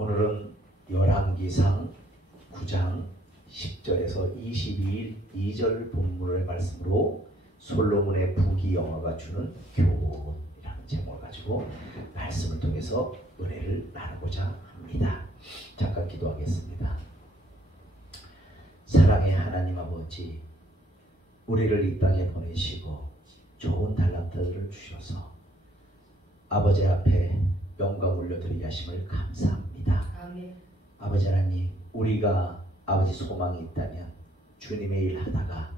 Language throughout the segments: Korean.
오늘은 열왕기상 9장 10절에서 22일 2절 본문의 말씀으로 솔로몬의 부귀영화가 주는 교훈이라는 제목을 가지고 말씀을 통해서 은혜를 나누고자 합니다. 잠깐 기도하겠습니다. 사랑의 하나님 아버지, 우리를 이 땅에 보내시고 좋은 달란트를 주셔서 아버지 앞에 영광 올려드리게 하심을 감사합니다. 아멘. 아버지 하나님, 우리가 아버지 소망이 있다면 주님의 일 하다가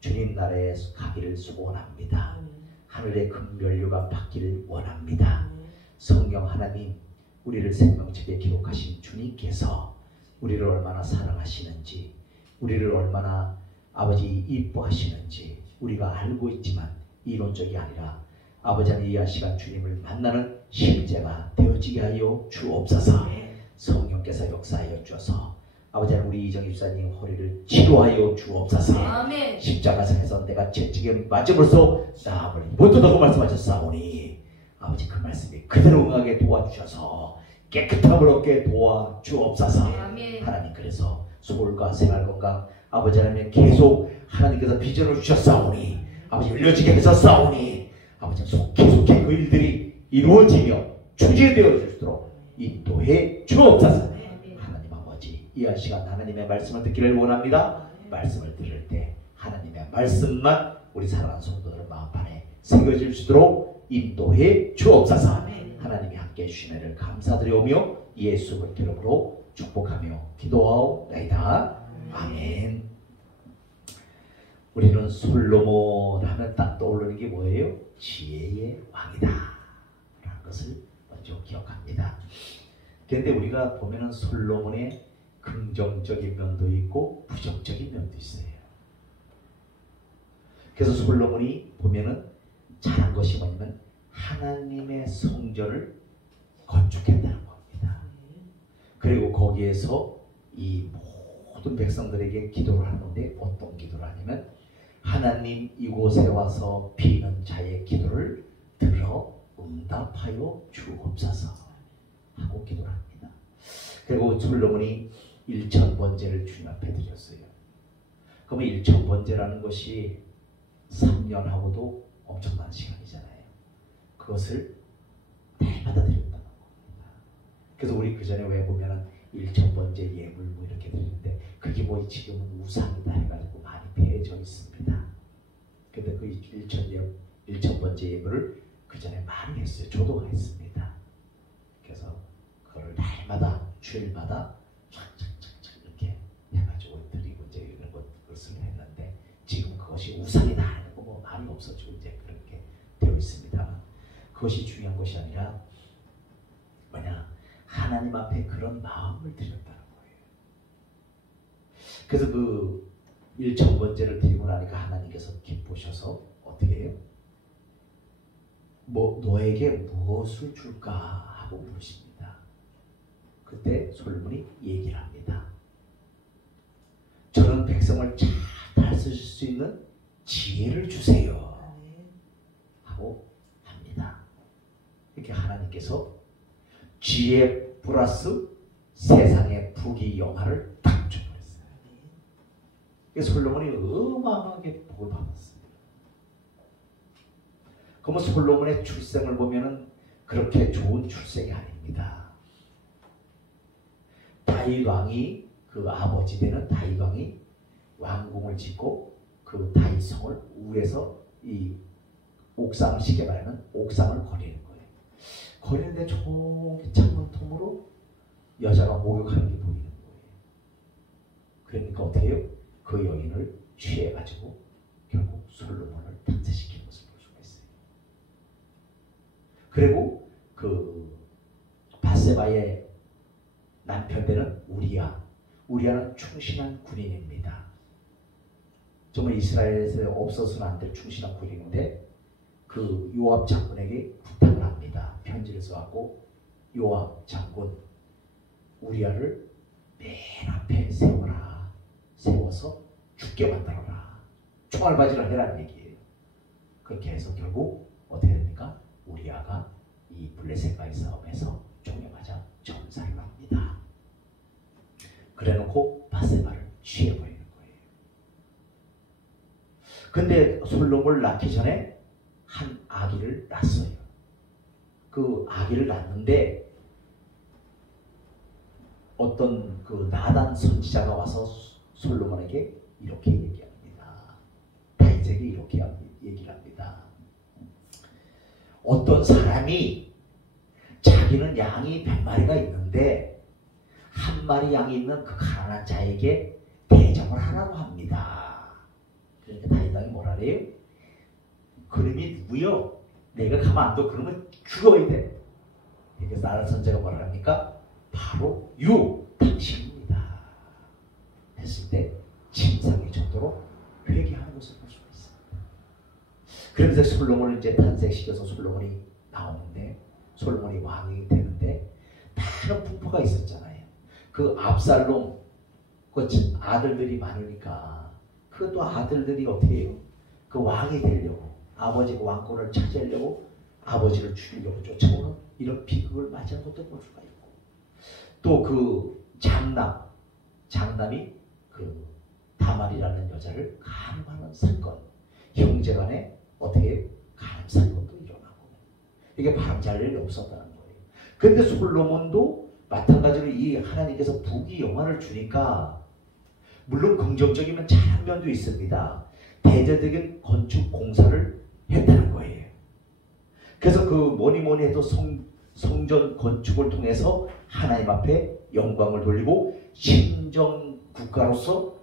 주님 나라에 가기를 소원합니다. 하늘의 금면류관 받기를 원합니다. 성령 하나님, 우리를 생명책에 기록하신 주님께서 우리를 얼마나 사랑하시는지, 우리를 얼마나 아버지 이뻐하시는지 우리가 알고 있지만 이론적이 아니라 아버지 하나님, 이 시간 주님을 만나는 실제가 되어지게 하여 주옵소서. 성령께서 역사하여 주셔서 아버지 하나님, 우리 이정희 집사님 허리를 치료하여 주옵소서. 아멘. 십자가상에서 내가 채찍에 맞음으로써 나음을 못하다고 말씀하셨사오니 아버지 그 말씀이 그대로 응하게 도와주셔서 깨끗함을 얻게 도와주옵소서. 아멘. 하나님, 그래서 소울과 생활건강 아버지 하나님 계속 하나님께서 비전을 주셨사오니 아버지 열려지게 하셨사오니 아버지 속히 그 일들이 이루어지며 추진되어 줄수록 인도해 주옵소서. 하나님 아버지, 이 시간 하나님의 말씀을 듣기를 원합니다. 말씀을 들을 때 하나님의 말씀만 우리 사랑하는 성도들 마음판에 새겨질 수 있도록 인도해 주옵소서. 하나님이 함께해 주신 은혜를 감사드려오며 예수 그리스도의 이름으로 축복하며 기도하옵나이다. 아멘. 우리는 솔로몬 하면 딱 떠오르는 게 뭐예요? 지혜의 왕이다 라는 것을 먼저 기억합니다. 그런데 우리가 보면은 솔로몬의 긍정적인 면도 있고 부정적인 면도 있어요. 그래서 솔로몬이 보면은 잘한 것이 뭐냐면 하나님의 성전을 건축했다는 겁니다. 그리고 거기에서 이 모든 백성들에게 기도를 하는데 어떤 기도를 하냐면 하나님, 이곳에 와서 비는 자의 기도를 들어 응답하여 주옵소서 하고 기도를 합니다. 그리고 솔로몬이 1,000번제를 주님 앞에 드렸어요. 그러면 1,000번제라는 것이 3년 하고도 엄청난 시간이잖아요. 그것을 날마다 드렸다는 겁니다. 그래서 우리 그 전에 왜 보면은 1,000번제 예물 뭐 이렇게 드리는데 그게 뭐 지금은 우상이다 해가지고 많이 배해져 있습니다. 근데 그 1,000번제 예물을 그 전에 많이 했어요. 저도 했습니다. 그래서 그걸 날마다 주일마다 착착착착 이렇게 해가지고 드리고 이제 이런 것을 했는데 지금 그것이 우상이다 하는 거 뭐 많이 없어지고 이제 그렇게 되어 있습니다. 그것이 중요한 것이 아니라 뭐냐, 하나님 앞에 그런 마음을 드렸다는 거예요. 그래서 그 1,000번제를 드리고 나니까 하나님께서 기쁘셔서 어떻게 해요? 뭐 너에게 무엇을 줄까 하고 물으십니다. 그때 솔로몬이 얘기를 합니다. 저는 백성을 잘 다스릴 수 있는 지혜를 주세요 하고 합니다. 이렇게 하나님께서 지혜 플러스 세상의 부귀영화를 딱 줘버렸어요. 그래서 솔로몬이 어마어마하게 복을 받았습니다. 그러면 솔로몬의 출생을 보면은 그렇게 좋은 출생이 아닙니다. 다윗 왕이 그 아버지 되는 다윗 왕이 왕궁을 짓고 그 다윗 성을 위에서 이 옥상을, 쉽게 말하면 옥상을 거리는 거예요. 거리는데 저기 창문 통으로 여자가 목욕하는 게 보이는 거예요. 그러니까 어떻게 해요? 그 여인을 취해가지고 결국 솔로몬을 탄생시키는 것을 볼 수가 있어요. 그리고 그 밧세바의 남편 되는 우리아는 충신한 군인입니다. 정말 이스라엘에서 없어서는 안 될 충신한 군인인데 그 요압 장군에게 부탁을 합니다. 편지를 써갖고 요압 장군, 우리아를 맨 앞에 세워서 죽게 만들어라. 총알바지를 해라는 얘기예요. 그렇게 해서 결국 어떻게 됩니까? 우리아가 이 블레셋과의 싸움에서 총에 맞아 전사를 합니다. 그래놓고 바세바를 취해버리는 거예요. 근데 솔로몬을 낳기 전에 한 아기를 낳았어요. 그 아기를 낳는데 어떤 그 나단 선지자가 와서 솔로몬에게 이렇게 얘기합니다. 다윗에게 이렇게 얘기를 합니다. 어떤 사람이 자기는 양이 100마리가 있는데 한 마리 양이 있는 그 가난한 자에게 대접을 하라고 합니다. 그러니까 다윗 왕이 뭐라 그래요? 그놈이 누구요? 내가 가만 안 둬. 그러면 죽어야 돼. 그래서 나라 선지자가 뭐라 합니까? 바로 당신입니다. 했을 때 침상의 정도로 회개하는 것을 볼 수가 있습니다. 그러면서 솔로몬을 이제 탄생시켜서 솔로몬이 나오는데 솔로몬이 왕이 되는데 많은 풍파가 있었잖아요. 그 압살롬 그 아들들이 많으니까 그것도 아들들이 어떻게 해요? 그 왕이 되려고 아버지가 왕권을 차지하려고 아버지를 죽이려고 쫓아오는 이런 비극을 맞이한 것도 볼 수가 있고 또 그 장남이 그 다말이라는 여자를 간음하는 사건 형제간에 어떻게 간음 사건도 일어나고 이게 바람잘 일이 없었다는 거예요. 그런데 솔로몬도 마찬가지로 이 하나님께서 부귀 영화를 주니까 물론 긍정적이면 잘한 면도 있습니다. 대대적인 건축 공사를 했다는 거예요. 그래서 그 뭐니 해도 성전 건축을 통해서 하나님 앞에 영광을 돌리고 신정 국가로서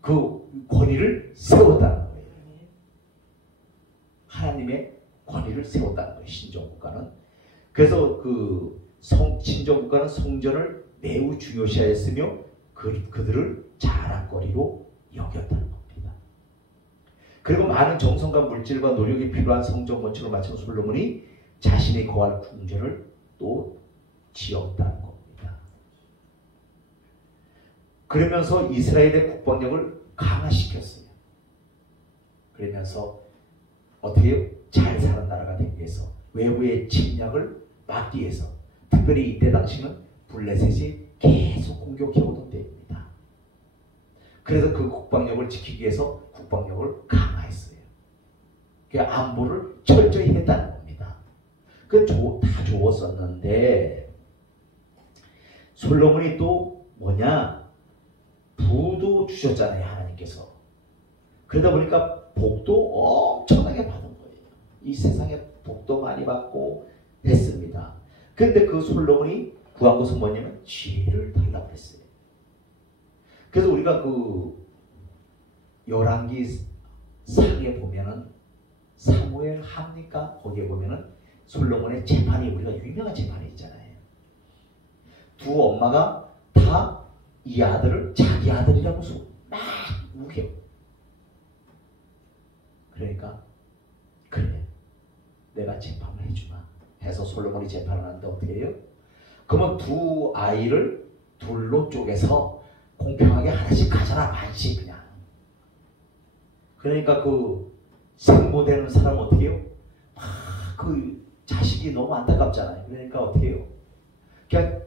그 권위를 세웠다는 거예요. 하나님의 권위를 세웠다는 거예요. 신정 국가는. 그래서 그 신정 국가는 성전을 매우 중요시하였으며 그들을 자랑거리로 여겼다는 겁니다. 그리고 많은 정성과 물질과 노력이 필요한 성전 건축을 마친 솔로몬이 자신이 거할 궁전을 또 지었다는 겁니다. 그러면서 이스라엘의 국방력을 강화시켰어요. 그러면서 어떻게 잘 사는 나라가 되기 위해서 외부의 침략을 막기 위해서 특별히 이때 당시는 블레셋이 계속 공격해오던 때입니다. 그래서 그 국방력을 지키기 위해서 국방력을 강화했어요. 그 안보를 철저히 했다는 겁니다. 그 다 좋았었는데 솔로몬이 또 뭐냐 부도 주셨잖아요. 하나님께서. 그러다 보니까 복도 엄청나게 받은 거예요. 이 세상에 복도 많이 받고 했습니다. 그런데 그 솔로몬이 구한 것은 뭐냐면 지혜를 달라고 했어요. 그래서 우리가 그 열왕기 상에 보면은 사무엘 합니까? 거기에 보면은 솔로몬의 재판이 우리가 유명한 재판이 있잖아요. 두 엄마가 다 이 아들을 자기 아들이라고 막 우겨. 그러니까 그래 내가 재판을 해주마 해서 솔로몬이 재판을 하는데 어떻게 해요? 그러면 두 아이를 둘로 쪼개서 공평하게 하나씩 가져라 많지 그냥. 그러니까 그 생모되는 사람 어떻게 해요? 그 자식이 너무 안타깝잖아요. 그러니까 어떻게 해요? 그냥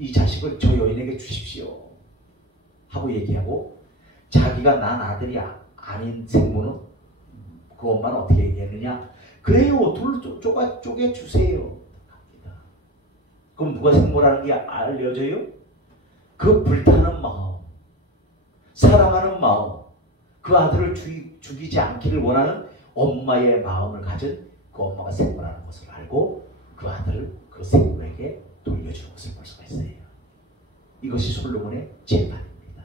이 자식을 저 여인에게 주십시오 하고 얘기하고 자기가 난 아들이 아닌 생모는 그 엄마는 어떻게 얘기했느냐? 그래요. 둘 쪼개 주세요. 그럼 누가 생모라는 게 알려져요? 그 불타는 마음, 사랑하는 마음, 그 아들을 죽이지 않기를 원하는 엄마의 마음을 가진 그 엄마가 생모라는 것을 알고 그 아들을 그 생모에게 돌려주는 것을 볼 수가 있어요. 이것이 솔로몬의 재판입니다.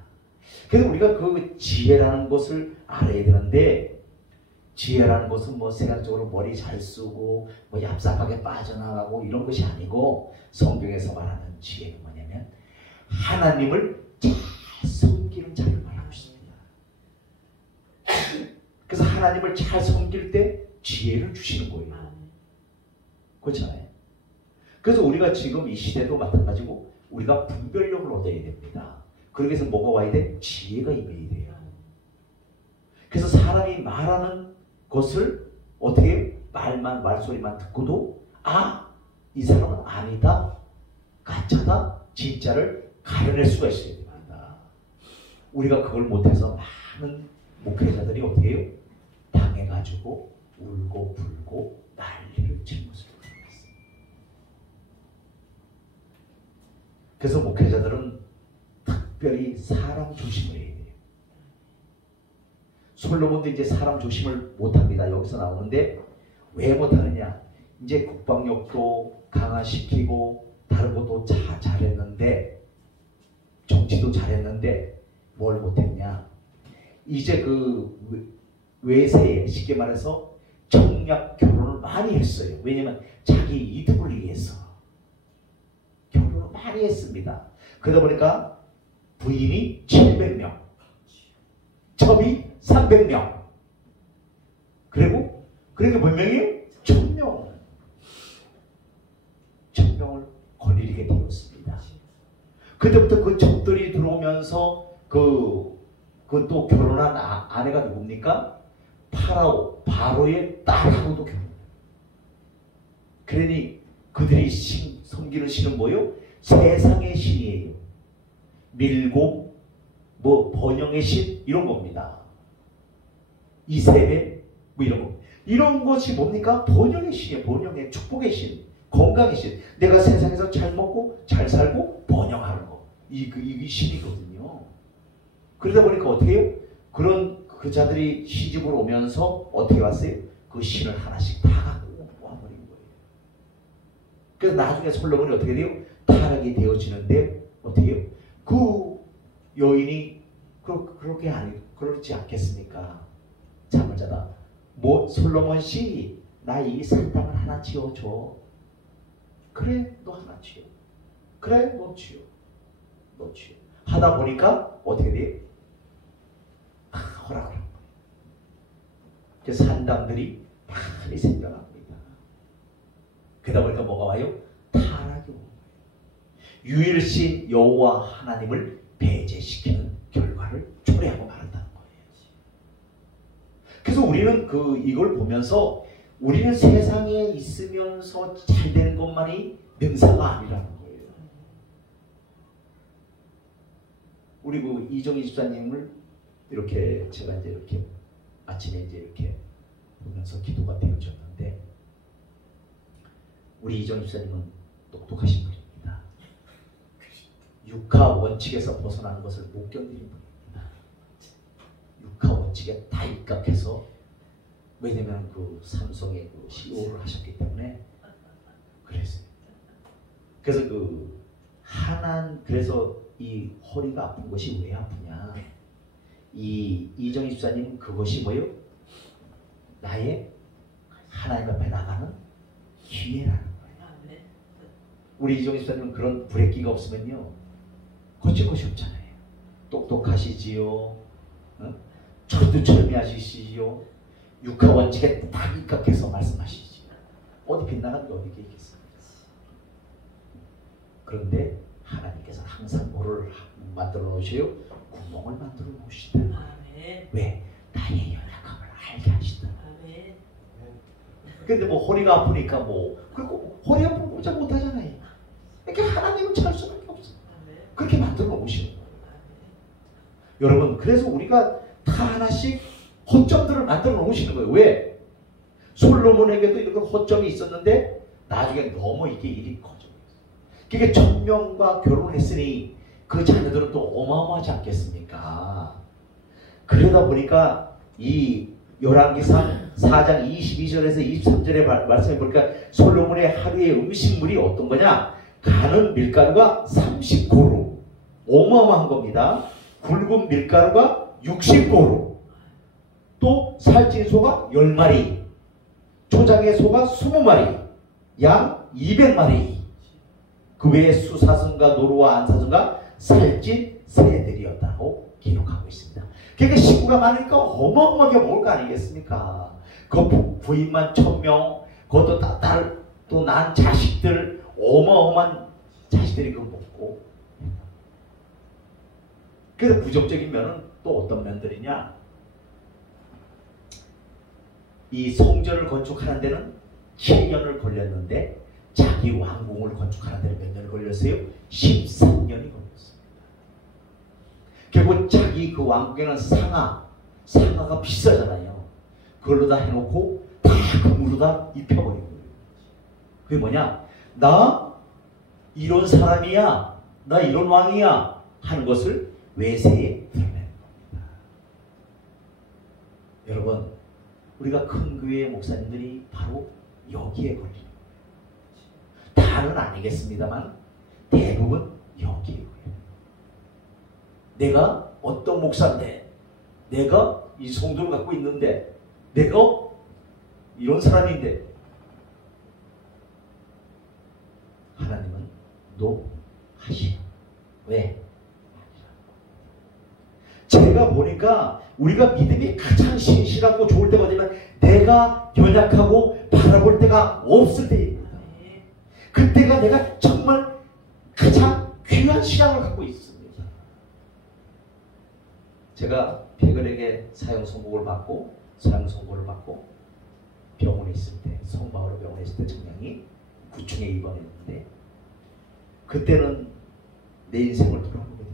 그래서 우리가 그 지혜라는 것을 알아야 되는데 지혜라는 것은 뭐 생각적으로 머리 잘 쓰고 뭐 얍삽하게 빠져나가고 이런 것이 아니고 성경에서 말하는 지혜는 뭐냐면 하나님을 잘 섬기는 자를 말하고 있습니다. 그래서 하나님을 잘 섬길 때 지혜를 주시는 거예요. 그렇잖아요. 그래서 우리가 지금 이 시대도 마찬가지고 우리가 분별력을 얻어야 됩니다. 그러기 위해서 뭐가 와야 돼? 지혜가 임해야 돼요. 그래서 사람이 말하는 것을 어떻게 말소리만 듣고도 이 사람은 아니다, 가짜다, 진짜를 가려낼 수가 있어야 돼요. 우리가 그걸 못해서 많은 목회자들이 어떻게 해요? 당해가지고 울고 불고 난리를 친 모습을 보였어요. 그래서 목회자들은 특별히 사람 조심을 해야 돼요. 솔로몬도 이제 사람 조심을 못합니다. 여기서 나오는데 왜 못하느냐? 이제 국방력도 강화시키고 다른 것도 잘했는데 정치도 잘했는데 뭘 못했냐? 이제 그 외세에 쉽게 말해서 청약 결혼을 많이 했어요. 왜냐면 자기 이득을 위해서 결혼을 많이 했습니다. 그러다 보니까 부인이 700명, 첩이 300명, 그리고 그러니까 몇 명이에요? 1000명. 1000명을 거느리게 되었습니다. 그때부터 그 첩들이 들어오면서 그 또 결혼한 아내가 누굽니까? 바로의 딸하고도 결혼. 그러니 그들이 섬기는 신은 뭐예요? 세상의 신이에요. 밀고 뭐 번영의 신 이런 겁니다. 이세배 뭐 이런 거. 이런 것이 뭡니까? 번영의 신이에요. 번영의 축복의 신, 건강의 신. 내가 세상에서 잘 먹고 잘 살고 번영하는 거. 이 신이거든요. 그러다 보니까 어떻게 해요? 그 자들이 시집으로 오면서 어떻게 왔어요? 그 신을 하나씩 다 갖고 와버린 거예요. 그래서 나중에 솔로몬이 어떻게 돼요? 타락이 되어지는데 어떻게 해요? 그 여인이 그렇지 않겠습니까? 잠을 자다 솔로몬 씨, 나 이 산당을 하나 지어줘. 그래, 너 하나 지어. 그래, 너 지어. 하다 보니까 어떻게 돼요? 허락을 한 거예요. 그래서 산당들이 많이 생겨납니다. 그러다 보니까 뭐가 와요? 타락이 오는 거예요. 유일신 여호와 하나님을 배제시키는 결과를 초래하고 말한다는 거예요. 그래서 우리는 이걸 보면서 우리는 세상에 있으면서 잘 되는 것만이 명사가 아니라는 거예요. 우리 이정희 집사님을 이렇게 제가 이제 이렇게 아침에 이제 이렇게 보면서 기도가 되어졌는데 우리 이정희 집사님은 똑똑하신 분입니다. 육하 원칙에서 벗어나는 것을 못 견디는 분입니다. 육하 원칙에 다 입각해서 왜냐면 삼성의 CEO를 하셨기 때문에 그랬어요. 그래서 그래서 이 허리가 아픈 것이 왜 아프냐? 이정희 집사님 그것이 뭐예요? 나의 하나님 앞에 나가는 기회라는 거예요. 우리 이정희 집사님은 그런 불의기가 없으면요 거칠 것이 없잖아요. 똑똑하시지요. 철두철미하시지요. 육하 원칙에 딱 입각해서 말씀하시지요. 어디 빗나가는 게 어디 있겠습니까? 그런데 하나님께서 항상 뭐를 만들어 놓으셔요? 구멍을 만들어 놓으시다. 왜? 나의 연약함을 알게 하시다. 근데 허리가 아프니까 그리고 허리 아프면 꼼짝 못 하잖아요. 그러니까 하나님은 찰 수밖에 없어. 그렇게 만들어 놓으시는 거예요. 여러분, 그래서 우리가 다 하나씩 허점들을 만들어 놓으시는 거예요. 왜? 솔로몬에게도 이런 허점이 있었는데 나중에 너무 이게 일이 커져. 그러니까 1000명과 결혼했으니 그 자녀들은 또 어마어마하지 않겠습니까? 그러다 보니까 이 열왕기상 4장 22절에서 23절의 말씀해 보니까 솔로몬의 하루의 음식물이 어떤 거냐? 가는 밀가루가 30고루, 어마어마한 겁니다. 굵은 밀가루가 60고루, 또 살찐 소가 10마리, 초장의 소가 20마리, 양 200마리, 그 외에 수사슴과 노루와 안사슴과 살찐 새들이었다고 기록하고 있습니다. 그러니까 식구가 많으니까 어마어마하게 먹을 거 아니겠습니까? 그 부인만 1000명, 그것도 또 난 자식들, 어마어마한 자식들이 그거 먹고. 그래서 부정적인 면은 또 어떤 면들이냐? 이 성전을 건축하는 데는 7년을 걸렸는데 자기 왕궁을 건축하는 데는 몇 년을 걸렸어요? 13년이 걸렸습니다. 결국 자기 그 왕국에는 상아가 비싸잖아요. 그걸로 다 해놓고 다 금으로 다 입혀버린 거예요. 그게 뭐냐? 나 이런 사람이야, 나 이런 왕이야 하는 것을 외세에 드러내는 겁니다. 여러분, 우리가 큰 교회 목사님들이 바로 여기에 걸리는 거예요. 다는 아니겠습니다만 대부분 여기에 걸려요. 내가 어떤 목사인데, 내가 이 성도를 갖고 있는데, 내가 이런 사람인데, 하나님은 노하시오. 왜? 제가 보니까 우리가 믿음이 가장 신실하고 좋을 때가 되면 내가 연약하고 바라볼 때가 없을 때입니다. 그때가 내가 정말 가장 귀한 신앙을 갖고 있습니다. 제가 베글에게 사형 선고를 받고 병원에 있을 때, 성바울의 병원에 있을 때 정량이 9층에 입원했는데, 그때는 내 인생을 돌아보거든요.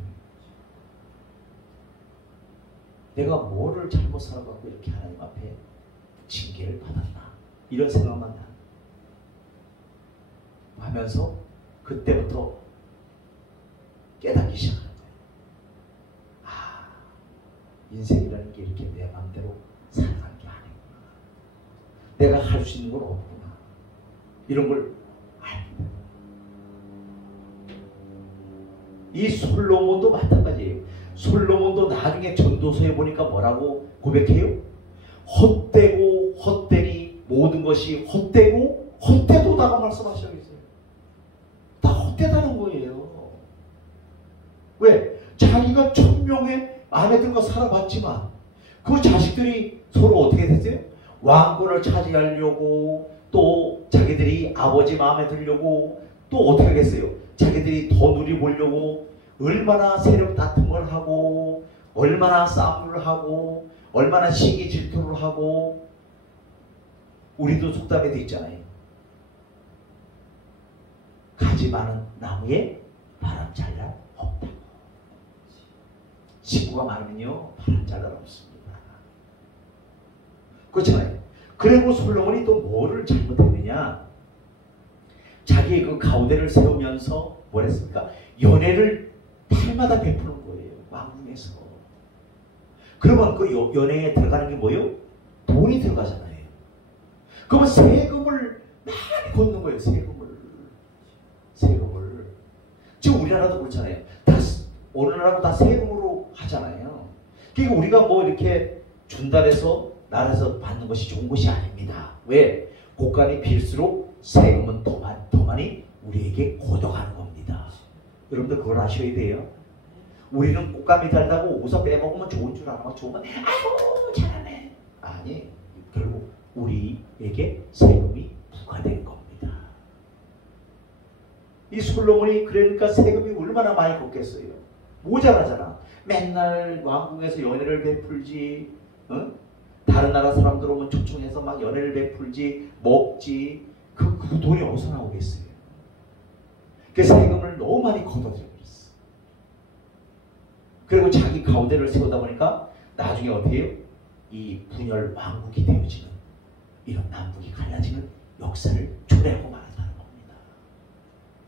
내가 뭐를 잘못 살아갖고 이렇게 하나님 앞에 징계를 받았나, 이런 생각만 하면서 그때부터 깨닫기 시작하는 거예요. 아, 인생이라는 게 이렇게 내 마음대로 살아가는 게 아니구나. 내가 할 수 있는 건 없구나. 이런 걸 압니다. 이 솔로몬도 마찬가지예요. 솔로몬도 나중에 전도서에 보니까 뭐라고 고백해요? 헛되고 헛되니 모든 것이 헛되고 헛되도다가 말씀하셔야겠어요. 다 헛되다는 거예요. 왜? 자기가 천명의 아내들과 살아봤지만 그 자식들이 서로 어떻게 됐어요? 왕권을 차지하려고, 또 자기들이 아버지 마음에 들려고, 또 어떻게 하겠어요? 자기들이 더 누려보려고 얼마나 세력 다툼을 하고, 얼마나 싸움을 하고, 얼마나 시기 질투를 하고. 우리도 속담에 돼 있잖아요. 가지 많은 나무에 바람 잘 날 없다고. 친구가 많으면요 바람 잘 날 없습니다. 그렇잖아요. 그리고 솔로몬이 또 뭐를 잘못했느냐? 자기의 그 가우대를 세우면서 뭘 했습니까? 연회를 달마다 베푸는 거예요. 왕궁에서. 그러면 그 연회에 들어가는 게 뭐예요? 돈이 들어가잖아요. 그러면 세금을 많이 걷는 거예요. 세금을. 지금 우리나라도 그렇잖아요. 다 어느 나라도 다 세금으로 하잖아요. 그러니까 우리가 뭐 이렇게 준다해서 나라에서 받는 것이 좋은 것이 아닙니다. 왜? 곳간이 빌수록 세금은 더 많이 우리에게 걷어가는 겁니다. 여러분들 그걸 아셔야 돼요. 우리는 꽃감이 달다고 옷을 빼먹으면 좋은 줄 알아. 좋으면 아이고 잘하네. 아니, 결국 우리에게 세금이 부과된 겁니다. 이 솔로몬이 그러니까 세금이 얼마나 많이 걷겠어요. 모자라잖아. 맨날 왕궁에서 연회를 베풀지, 어? 다른 나라 사람들 오면 초청해서 막 연회를 베풀지, 먹지. 그 돈이 어디서 나오겠어요. 그 세금을 너무 많이 걷어들여 버렸어. 그리고 자기 가운데를 세우다 보니까 나중에 어떻게 해요? 이 분열 왕국이 되어지는, 이런 남북이 갈라지는 역사를 초래하고 말았다는 겁니다.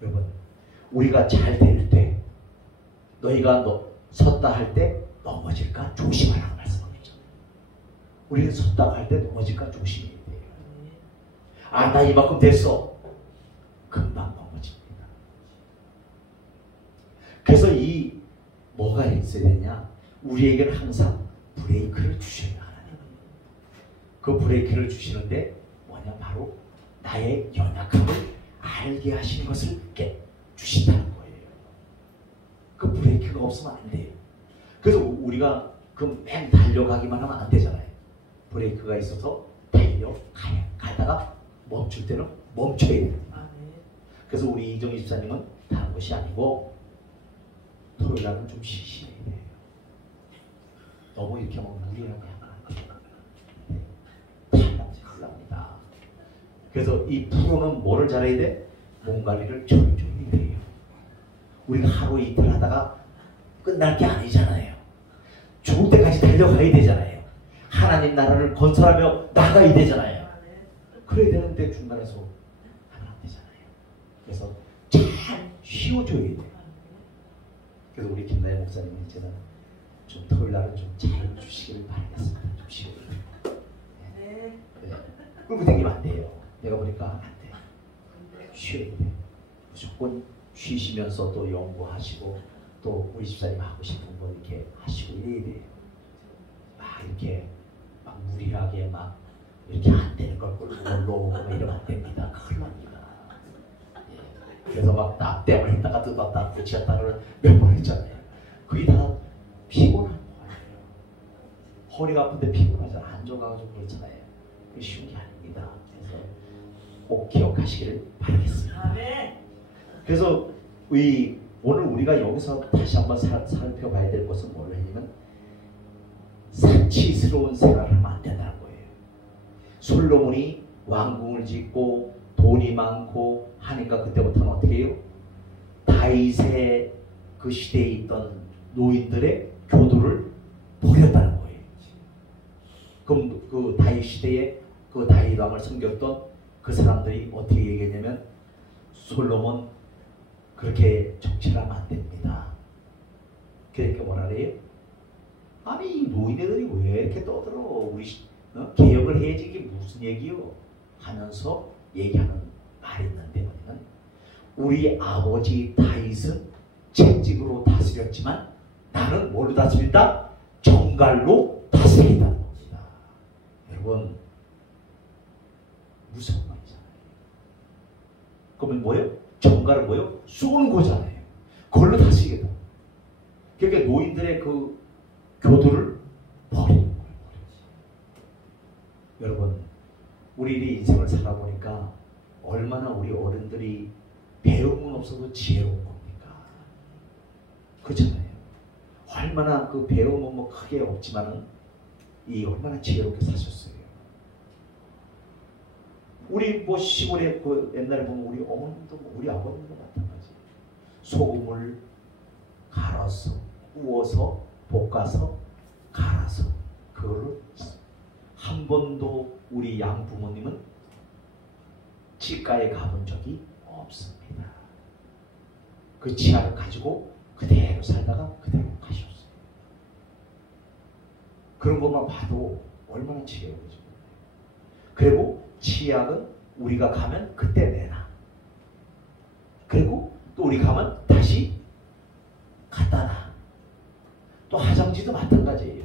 여러분, 우리가 잘 될 때, 너희가 섰다 할 때 넘어질까 조심하라고 말씀하셨죠. 우리는 섰다고 할 때 넘어질까 조심해야 돼요. 아, 나 이만큼 됐어. 금방 넘어집니다. 그래서 이 뭐가 있어야 되냐? 우리에게는 항상 브레이크를 주셔야 하나님은. 그 브레이크를 주시는데 뭐냐? 바로 나의 연약함을 알게 하시는 것을 이렇게 주신다는 거예요. 그 브레이크가 없으면 안 돼요. 그래서 우리가 그 맨 달려가기만 하면 안 되잖아요. 브레이크가 있어서 가다가 멈출 때는 멈춰야 돼요. 그래서 우리 이정희 집사님은 다른 것이 아니고 토요일 날은 좀 쉬셔야 돼요. 너무 이렇게 하면 무리라고 하면 탈납니다. 그래서 이 프로는 뭐를 잘해야 돼? 몸 관리를 철저히 해야 돼요. 우리가 하루 이틀 하다가 끝날 게 아니잖아요. 죽을 때까지 달려가야 되잖아요. 하나님 나라를 건설하며 나가야 되잖아요. 그래야 되는데 중간에서 하면 안 되잖아요. 그래서 잘 쉬어줘야 돼요. 그래서 우리 김나영 목사님이 이제는 좀 토요일날은 좀 잘 주시길 바라겠습니다. 좀 쉬어줘요. 네. 끌고 다니면 안 돼요. 내가 보니까 안 돼요. 쉬어야 돼요. 무조건 쉬시면서 또 연구하시고 또 우리 집사님 하고 싶은 거 이렇게 하시고 이래야 돼요. 막 이렇게 막 무리하게 막 이렇게 안 되는 걸 끌고 올라오고 막 이러면 안 됩니다. 큰일 납니다. 예. 그래서 막 납땜을 했다가 뜯었다 붙였다가 몇 번 했잖아요. 그게 다 피곤한 거예요. 허리가 아픈데 피곤하잖아. 안정가지고 그렇잖아요. 그게 쉬운 게 아닙니다. 그래서 꼭 기억하시기를 바라겠습니다. 그래서 오늘 우리가 여기서 다시 한번 살펴봐야 될 것은 뭐냐면 사치스러운 생활을 하면 안 된다는 거예요. 솔로몬이 왕궁을 짓고 돈이 많고 하니까 그때부터는 어떻게 해요? 다윗의 그 시대에 있던 노인들의 교도를 버렸다는 거예요. 그럼 그 다윗 시대에 그 다윗 왕을 섬겼던 그 사람들이 어떻게 얘기했냐면 솔로몬 그렇게 정치를 하면 안 됩니다. 그러니까 뭐라 그래요? 아니 이 노인네들이 왜 이렇게 떠들어? 우리 개혁을 해야지 이게 무슨 얘기요? 하면서 얘기하는 말이 있는데 뭐냐면 우리 아버지 다윗은 채찍으로 다스렸지만 나는 뭘로 다스린다? 정갈로 다스린다는 겁니다. 여러분 무서운 말이잖아요. 그러면 뭐예요? 정갈은 뭐예요? 쏘는 거잖아요. 그걸로 다스리겠다. 그러니까 노인들의 그 교도를 버리는 거예요. 여러분 우리 인생을 살아보니까 얼마나 우리 어른들이 배움은 없어도 지혜로운 겁니까? 그렇잖아요. 얼마나 그 배움은 뭐 크게 없지만은 얼마나 지혜롭게 사셨어요. 우리 뭐 시골에 그 옛날에 보면 우리 어머님도 우리 아버님도 마찬가지. 소금을 갈아서 구워서 볶아서 갈아서 그거를 한 번도 우리 양부모님은 치과에 가본 적이 없습니다. 그 치아를 가지고 그대로 살다가 그대로 가셨어요. 그런 것만 봐도 얼마나 지혜로워요. 그리고 치약은 우리가 가면 그때 내놔. 그리고 또 우리 가면 다시 갖다 놔. 또 화장지도 마찬가지예요.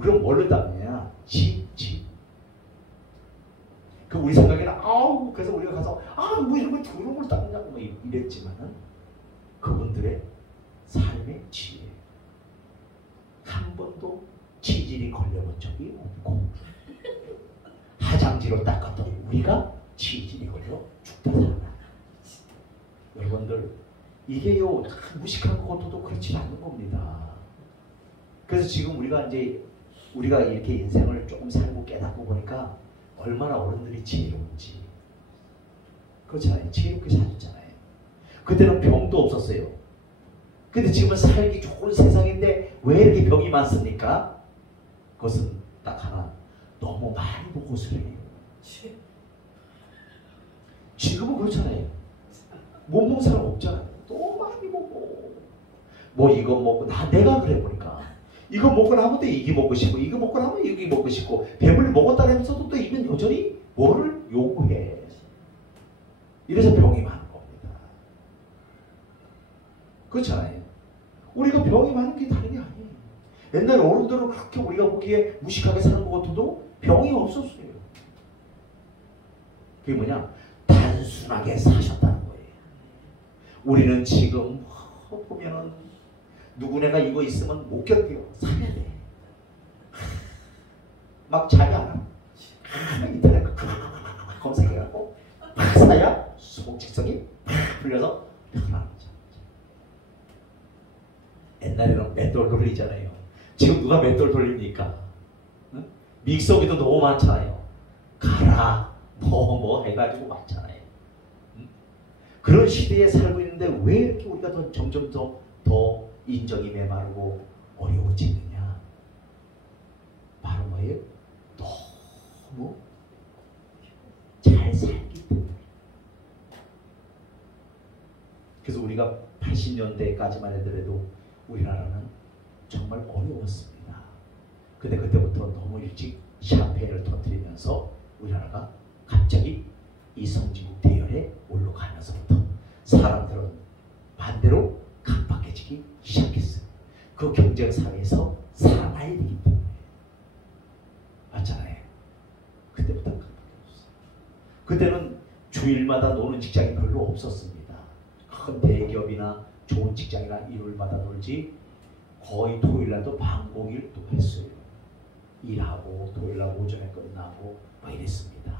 그럼 뭘로 닦느냐? 집. 그 우리 생각에는 그래서 우리가 가서 뭐 이런 걸 더러운 걸 닦느냐고 뭐 이랬지만은 그분들의 삶의 지혜. 한 번도 치질이 걸려본 적이 없고 화장지로 닦았던 우리가 치질이 걸려 죽다 살아나. 여러분들 이게요 무식한 것도 그렇지 않은 겁니다. 그래서 지금 우리가 이렇게 인생을 조금 살고 깨닫고 보니까 얼마나 어른들이 지혜로운지. 그렇잖아요. 지혜롭게 사셨잖아요. 그때는 병도 없었어요. 근데 지금은 살기 좋은 세상인데 왜 이렇게 병이 많습니까? 그것은 딱 하나. 너무 많이 먹어서 그래요. 지금은 그렇잖아요. 못 먹는 사람 없잖아요. 너무 많이 먹어. 뭐 이거 먹고 내가 그래 보니까 이거 먹고 나면 또 이게 먹고 싶고 이거 먹고 나면 이게 먹고 싶고 배불리 먹었다면서도 또 입은 여전히 뭐를 요구해. 이래서 병이 많은 겁니다. 그렇잖아요. 우리가 병이 많은 게 다른 게 아니에요. 옛날 어른들은 그렇게 우리가 보기에 무식하게 사는 것 같아도 병이 없었어요. 그게 뭐냐? 단순하게 사셨다는 거예요. 우리는 지금 보면은 누구네가 이거 있으면 못 견뎌. 사야 돼. 막 자기 알아. 인터넷 검색해갖고 사야 소직성이 풀려서 편안한 거죠. 옛날에는 맷돌 돌리잖아요. 지금 누가 맷돌 돌립니까? 응? 믹서기도 너무 많잖아요. 가라 뭐 해가지고 많잖아요. 응? 그런 시대에 살고 있는데 왜 이렇게 우리가 점점 더 인정이 메마르고 어려워지느냐? 바로 뭐예요? 너무 잘 살기 때문에. 그래서 우리가 80년대까지만 해더라도 우리나라는 정말 어려웠습니다. 근데 그때부터 너무 일찍 샴페인을 터뜨리면서 우리나라가 갑자기 이 선진국 대열에 올라가면서부터 사람들은 반대로 강박해지기 시작했어요. 그 경쟁 사회에서 살아가야 되기 때문에. 맞잖아요. 그때부터 강박해졌어요. 그때는 주일마다 노는 직장이 별로 없었습니다. 큰 대기업이나 좋은 직장이나 일요일마다 놀지 거의 토요일날도 반공일 또 했어요. 일하고 토요일날 오전에 끝나고 막 이랬습니다.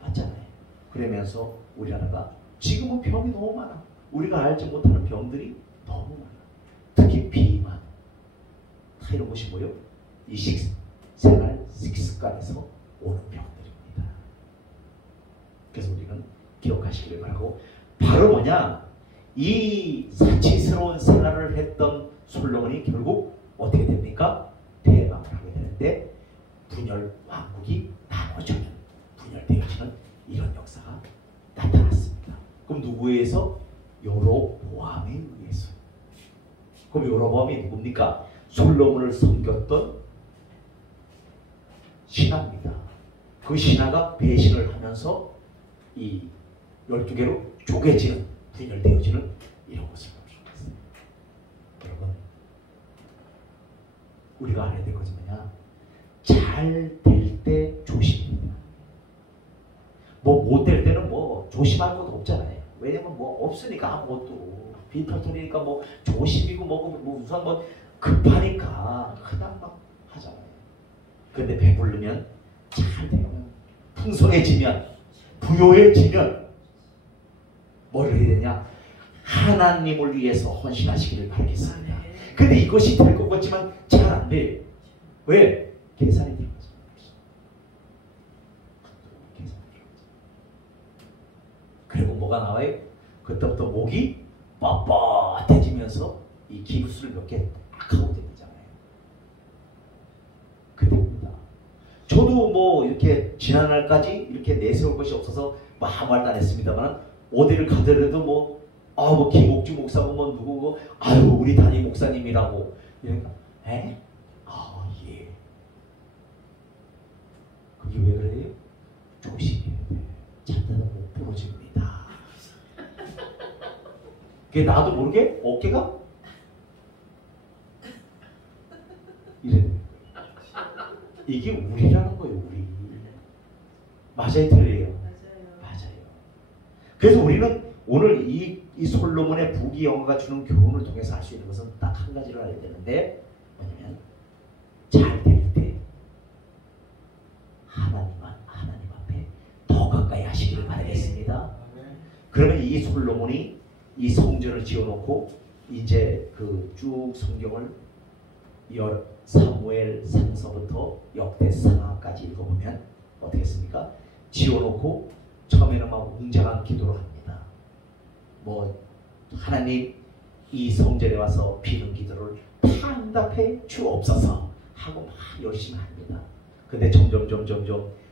맞잖아요. 그러면서 우리나라가 지금은 병이 너무 많아. 우리가 알지 못하는 병들이 너무 많아. 특히 비만. 다 이런 것이 뭐요? 이 생활 식습관에서 오는 병들입니다. 그래서 우리는 기억하시기를 바라고, 바로 뭐냐? 이 사치스러운 생활을 했던 솔로몬이 결국 어떻게 됩니까? 대망을 하게 되는데 분열 왕국이 나눠지는, 분열되어지는 이런 역사가 나타났습니다. 그럼 누구에 의해서? 여로보암에 의해서. 그럼 여로보암이 누굽니까? 솔로몬을 섬겼던 신하입니다. 그 신하가 배신을 하면서 이 12개로 쪼개지는, 분열되어지는 이런 것을 볼 수 있어요. 여러분, 우리가 알아야 될 것이 뭐냐? 잘 될 때 조심입니다. 뭐 못 될 때는 뭐 조심할 것도 없잖아요. 왜냐면 뭐 없으니까 아무것도. 비 터뜨리니까 뭐 조심이고 뭐 우선 뭐 급하니까 그냥 막 하잖아요. 근데 배부르면, 잘 되면, 풍성해지면, 부요해지면 뭘 해야 되냐? 하나님을 위해서 헌신하시기를 바라겠습니다. 근데 이것이 될 것 같지만 잘 안 돼요. 왜? 계산이 들어가죠. 그리고 뭐가 나와요? 그때부터 목이 뻣뻣해지면서 이 기부스를 몇 개 딱 하고 되잖아요. 그때입니다. 저도 뭐 이렇게 지난날까지 이렇게 내세울 것이 없어서 뭐 아무 말도 안 했습니다만, 어디를 가더라도 뭐 김옥주 목사고 뭐 누구고, 아유 우리 담임 목사님이라고 이러니까, 에? 아 예. 그게 왜 그래요? 조심해야 돼. 잠자다 못 부러집니다. 그게 나도 모르게 어깨가 이래. 이게 우리라는 거예요. 우리. 맞아요, 틀려요? 맞아요. 그래서 우리는 오늘 이 솔로몬의 부귀영화가 주는 교훈을 통해서 알 수 있는 것은 딱 한 가지를 알아야 되는데, 뭐냐면 잘 될 때 하나님 앞에 더 가까이 하시기를 바라겠습니다. 그러면 이 솔로몬이 이 성전을 지어놓고 이제 그 쭉 성경을 사무엘 상서부터 역대 상하까지 읽어보면 어떻게 했습니까? 지어놓고 처음에는 막 웅장한 기도를 합니다. 뭐 하나님 이 성전에 와서 비는 기도를 다 응답해 주옵소서 하고 막 열심히 합니다. 근데 점점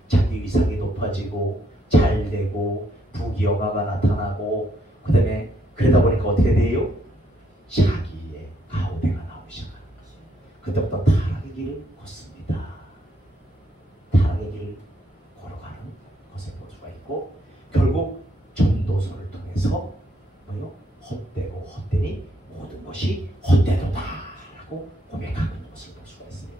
자기 위상이 높아지고 잘 되고 부귀영화가 나타나고, 그 다음에 그러다 보니까 어떻게 돼요? 자기의 가오대가 나오기 시작하는 거죠. 그때부터 타락의 길을 걷습니다. 타락의 길을 걸어가는 것을 볼 수가 있고, 결국 전도서를 통해서 뭐요? 헛되고 헛되니 모든 것이 헛되도다 라고 고백하는 것을 볼 수가 있어요.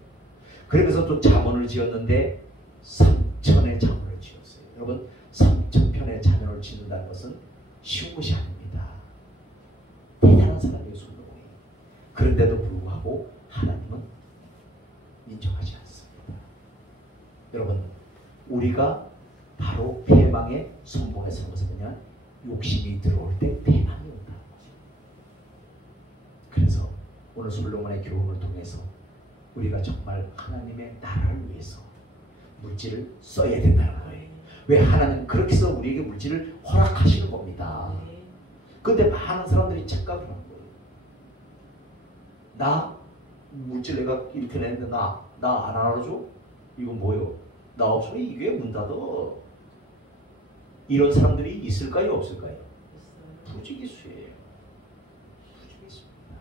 그러면서 또 자문을 지었는데 3천의 자문을 지었어요. 여러분, 3,000편의 자문을 짓는다는 것은 쉬운 것이 아닙니다. 대단한 사람이에요, 솔로몬이. 그런데도 불구하고 하나님은 인정하지 않습니다. 여러분, 우리가 바로 패망의 선봉에 서는 것은 뭐냐? 욕심이 들어올 때 패망이 온다는 거죠. 그래서 오늘 솔로몬의 교훈을 통해서 우리가 정말 하나님의 나라를 위해서 물질을 써야 된다는 거예요. 왜? 하나님 그렇게 해서 우리에게 물질을 허락하시는 겁니다. 근데 많은 사람들이 착각을 하는 거예요. 나 물질 내가 이렇게 냈는데 나 안 알아줘? 이건 뭐요? 나 없으면 이 교회 문 닫어. 이런 사람들이 있을까요? 없을까요? 부지기수예요. 부지기수입니다.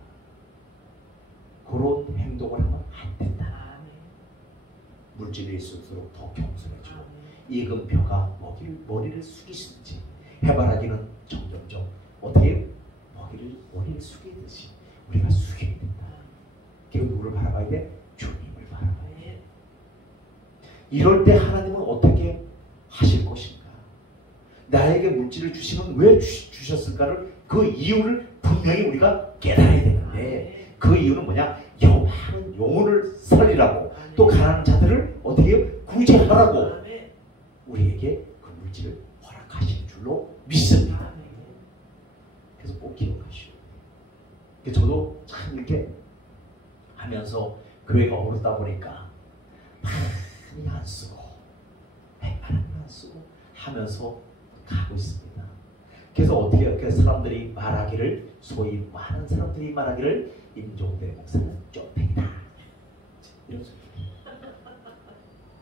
그런 행동을 하면 안 된다. 물질이 있을수록 더 겸손해지고 익은 벼가 머리를 숙이시든지 해바라기는 점점점 어떻게 머리를 숙이듯이 우리가 숙여야 된다. 그리고 누구를 바라봐야 돼? 주님을 바라봐야 돼. 이럴 때 하나님은 어떻게 하실 것인가? 나에게 물질을 주시면 왜 주셨을까를 그 이유를 분명히 우리가 깨달아야 되는데 그 이유는 뭐냐? 많은 영혼을 살리라고 또 가난한 자들을 어떻게 해요? 구제하라고 우리에게 그 물질을 허락하신 줄로 믿습니다. 그래서 꼭 기억하시오. 저도 참 이렇게 하면서 교회가 어렵다 보니까 많이 안 쓰고 많이 안 쓰고 하면서 가고 있습니다. 그래서 어떻게 해요? 사람들이 말하기를 소위 많은 사람들이 말하기를 임종대 목사는 쪽팽이다 이런 소리.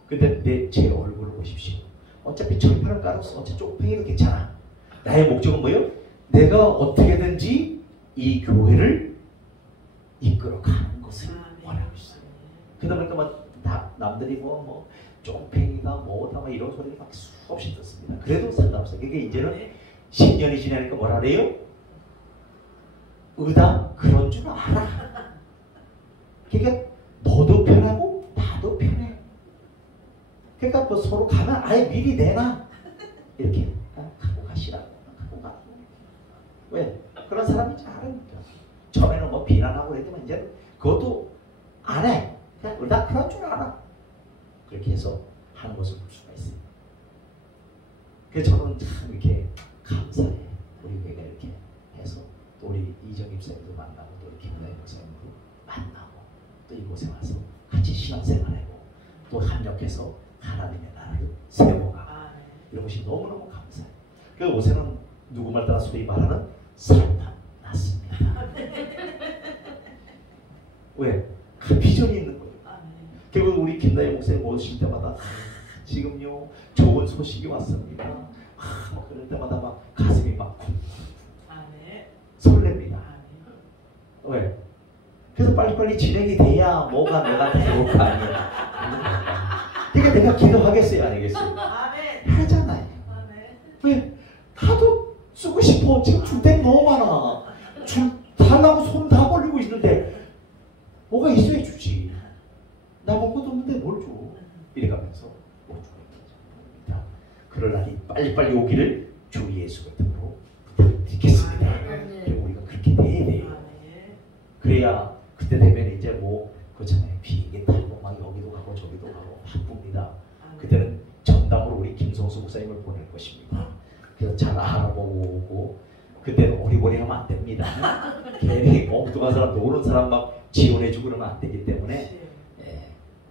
근데 제 얼굴을 보십시오. 어차피 철판을 깔았어. 어차피 쪽팽이도 괜찮아. 나의 목적은 뭐예요? 내가 어떻게든지 이 교회를 이끌어가는 것을 원하고 있어요. 그러다 보니까 남들이 뭐 쪽팽이가 뭐다 막 이런 소리를 막 수없이 듣습니다. 그래도 상관없어요. 그게 이제는 10년이 지나니까 뭐라 그래요? 의당 그런 줄 알아. 그러니까 너도 편하고 나도 편해. 그러니까 뭐 서로 가면 아예 미리 내놔. 이렇게 갖고 가시라고. 갖고 가. 왜? 그런 사람인지 알으니까. 처음에는 뭐 비난하고 그랬지만 이제 그것도 안 해. 그냥 의당 그런 줄 알아. 그렇게 해서 하는 것을 볼 수가 있습니다. 그래서 저는 참 이렇게 감사해. 우리 교회가 이렇게 해서 또 우리 이정임 쌤도 만나고 또 김나희 목사님도 만나고 또 이곳에 와서 같이 신앙생활하고 또 합력해서 하나님의 나라를 세워가 이런 것이 너무너무 감사해요. 그 요새는 누구 말 따라 소위 말하는 살판 났습니다. 왜? 그 비전이 있는 거예요. 결국 우리 김나희 목사님 모실 때마다 지금요 좋은 소식이 왔습니다. 막 그럴 때마다 막 가슴이 막 설렙니다. 왜? 그래서 빨리빨리 진행이 돼야 뭐가 내가 들어올 거 아니야. 그러니까 내가 기도하겠어요, 아니겠어요? 하잖아요. 왜? 나도 쓰고 싶어. 지금 줄 때는 너무 많아. 달라고 손 다 벌리고 있는데 뭐가 있어야 주지. 나 먹고도 없는데 뭘 줘. 이래가면서 못 주겠다. 그럴 날이 빨리빨리 오기를 주 예수의 이름으로 부탁드리겠습니다. 그리고 우리가 그렇게 돼야 돼요. 그래야 그때 되면 이제 뭐 그렇잖아요. 비행기 타고 막 여기도 가고 저기도 가고 바쁩니다. 그때는 전담으로 우리 김성수 목사님을 보낼 것입니다. 그래서 잘 알아보고 오고 그때는 어리버리하면 안 됩니다. 괜히 엉뚱한 사람 노는 사람 막 지원해주고 그러면 안 되기 때문에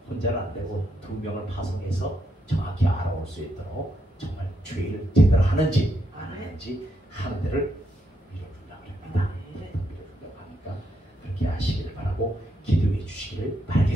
혼자는 안 되고 2명을 파송해서 정확히 알아올 수 있도록 정말 죄를 제대로 하는지 안 하는지 하는 데를 밀어주려고 합니다. 밀어주려고 하니까 그렇게 하시기를 바라고 기도해 주시기를 바랍니다.